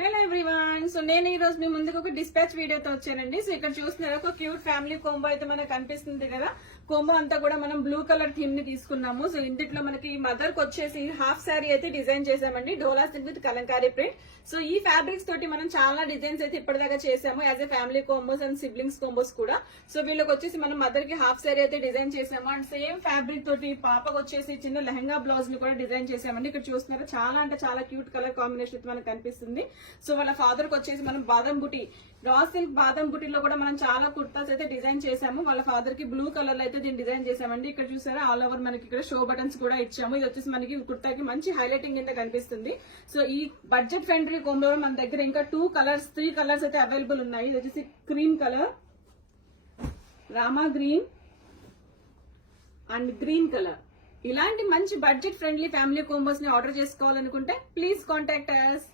Hello everyone. So నేను ఈ రోజు మీ ముందుకు ఒక డిస్పాచ్ వీడియోతో వచ్చానండి. సో ఇక్కడ చూస్తున్నారు ఒక క్యూట్ ఫ్యామిలీ కోంబో అయితే మనకు కనిపిస్తుంది కదా. కోంబో అంతా కూడా మనం బ్లూ కలర్ థీమ్ ని తీసుకున్నాము. సో ఇందులో మనకి మదర్ కి వచ్చేసి హాఫ్ శారీ అయితే డిజైన్ చేసామండి, Dola silk with Kalamkari print. So ఈ ఫ్యాబ్రిక్స్ తోటి మనం చాలా డిజైన్స్ అయితే ఇప్పటిదాకా చేసాము as a family combos and siblings combos కూడా. సో వీళ్ళకి వచ్చేసి మనం మదర్ కి హాఫ్ శారీ అయితే డిజైన్ చేసాము అండ్ సేమ్ ఫ్యాబ్రిక్ తోటి పాపకు వచ్చేసి చిన్న లెహంగా బ్లౌజ్ ని కూడా డిజైన్ చేసామండి. ఇక్కడ చూస్తున్నారు చాలా అంటే చాలా క్యూట్ కలర్ కాంబినేషన్ అయితే మనకు కనిపిస్తుంది. సో వాళ్ళ ఫాదర్ కి వచ్చేసి మనం బాదం బుటీ, రా సిల్క్ బాదం బుటీలో కూడా మనం చాలా కుర్తాస్ అయితే డిజైన్ చేసాము. వాళ్ళ ఫాదర్ కి బ్లూ కలర్ లో అయితే దీన్ని డిజైన్ చేసామండి. ఇక్కడ చూసారా ఆల్ ఓవర్ మనకి ఇక్కడ షో బటన్స్ కూడా ఇచ్చాము. ఇది వచ్చేసి మనకి కుర్తాకి మంచి హైలైటింగ్ కింద కనిపిస్తుంది. సో ఈ బడ్జెట్ ఫ్రెండ్లీ కోంబో మన దగ్గర ఇంకా 3 కలర్స్ అయితే అవైలబుల్ ఉన్నాయి. ఇది వచ్చేసి cream colour, Rama green and green colour. ఇలాంటి మంచి బడ్జెట్ ఫ్రెండ్లీ ఫ్యామిలీ కోంబోస్ ని ఆర్డర్ చేసుకోవాలనుకుంటే ప్లీజ్ కాంటాక్ట్ us.